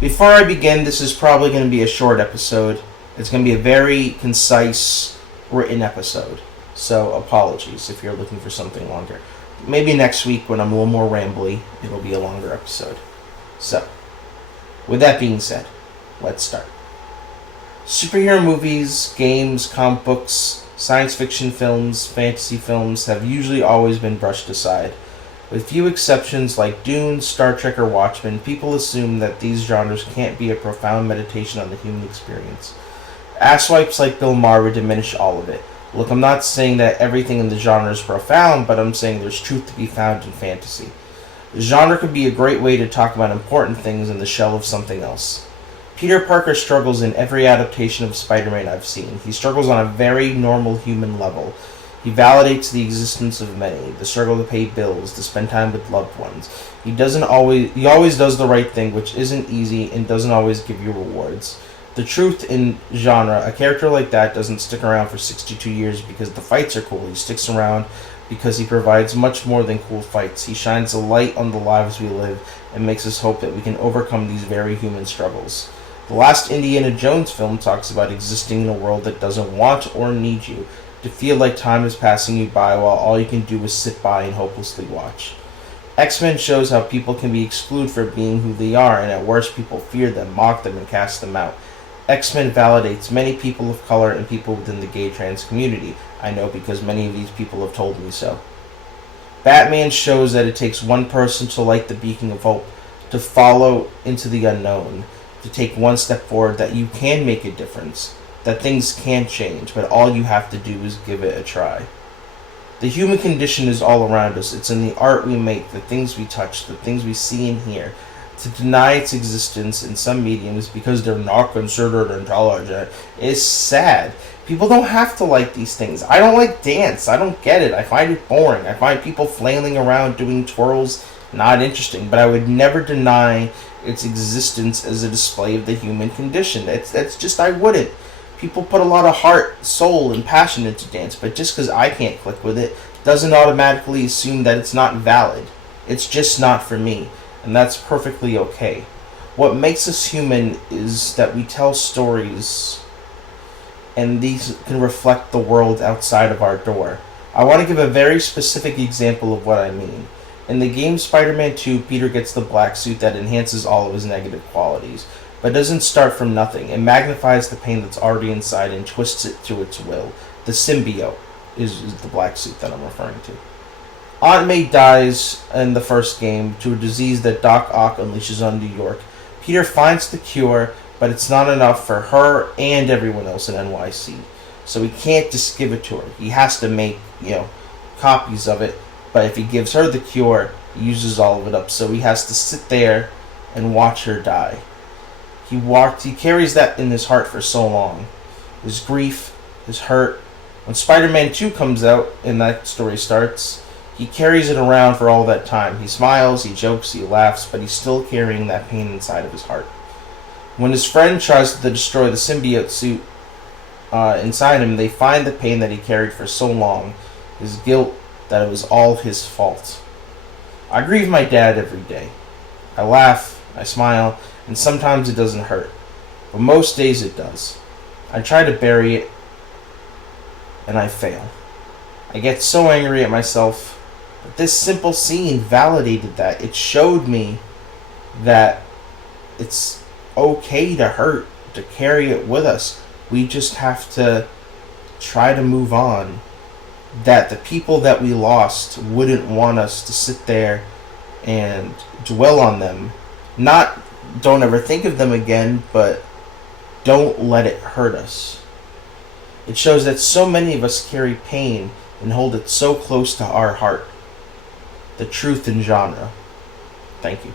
Before I begin, this is probably going to be a short episode. It's going to be a very concise, written episode. So apologies if you're looking for something longer. Maybe next week when I'm a little more rambly, it'll be a longer episode. So, with that being said, let's start. Superhero movies, games, comic books, science fiction films, fantasy films have usually always been brushed aside. With few exceptions like Dune, Star Trek, or Watchmen, people assume that these genres can't be a profound meditation on the human experience. Asswipes like Bill Maher would diminish all of it. Look, I'm not saying that everything in the genre is profound, but I'm saying there's truth to be found in fantasy. The genre could be a great way to talk about important things in the shell of something else. Peter Parker struggles in every adaptation of Spider-Man I've seen. He struggles on a very normal human level. He validates the existence of many, the struggle to pay bills, to spend time with loved ones. He always does the right thing, which isn't easy and doesn't always give you rewards. The truth in genre, a character like that doesn't stick around for 62 years because the fights are cool. He sticks around because he provides much more than cool fights. He shines a light on the lives we live and makes us hope that we can overcome these very human struggles. The last Indiana Jones film talks about existing in a world that doesn't want or need you, to feel like time is passing you by while all you can do is sit by and hopelessly watch. X-Men shows how people can be excluded for being who they are, and at worst people fear them, mock them, and cast them out. X-Men validates many people of color and people within the gay trans community. I know because many of these people have told me so. Batman shows that it takes one person to light the beacon of hope, to follow into the unknown, to take one step forward, that you can make a difference, that things can change, but all you have to do is give it a try. The human condition is all around us. It's in the art we make, the things we touch, the things we see and hear. To deny its existence in some mediums because they're not considered intelligent is sad. People don't have to like these things. I don't like dance. I don't get it. I find it boring. I find people flailing around doing twirls not interesting, but I would never deny its existence as a display of the human condition. That's just, I wouldn't. People put a lot of heart, soul, and passion into dance, but just because I can't click with it doesn't automatically assume that it's not valid. It's just not for me, and that's perfectly okay. What makes us human is that we tell stories, and these can reflect the world outside of our door. I want to give a very specific example of what I mean. In the game Spider-Man 2, Peter gets the black suit that enhances all of his negative qualities, but doesn't start from nothing. It magnifies the pain that's already inside and twists it to its will. The symbiote is the black suit that I'm referring to. Aunt May dies in the first game to a disease that Doc Ock unleashes on New York. Peter finds the cure, but it's not enough for her and everyone else in NYC. So he can't just give it to her. He has to make, copies of it. But if he gives her the cure, he uses all of it up. So he has to sit there and watch her die. He carries that in his heart for so long. His grief, his hurt. When Spider-Man 2 comes out and that story starts, he carries it around for all that time. He smiles, he jokes, he laughs, but he's still carrying that pain inside of his heart. When his friend tries to destroy the symbiote suit inside him, they find the pain that he carried for so long, his guilt that it was all his fault. I grieve my dad every day. I laugh, I smile, and sometimes it doesn't hurt. But most days it does. I try to bury it, and I fail. I get so angry at myself, but this simple scene validated that. It showed me that it's okay to hurt, to carry it with us. We just have to try to move on. That the people that we lost wouldn't want us to sit there and dwell on them. Not don't ever think of them again, but don't let it hurt us. It shows that so many of us carry pain and hold it so close to our heart. The truth in genre. Thank you.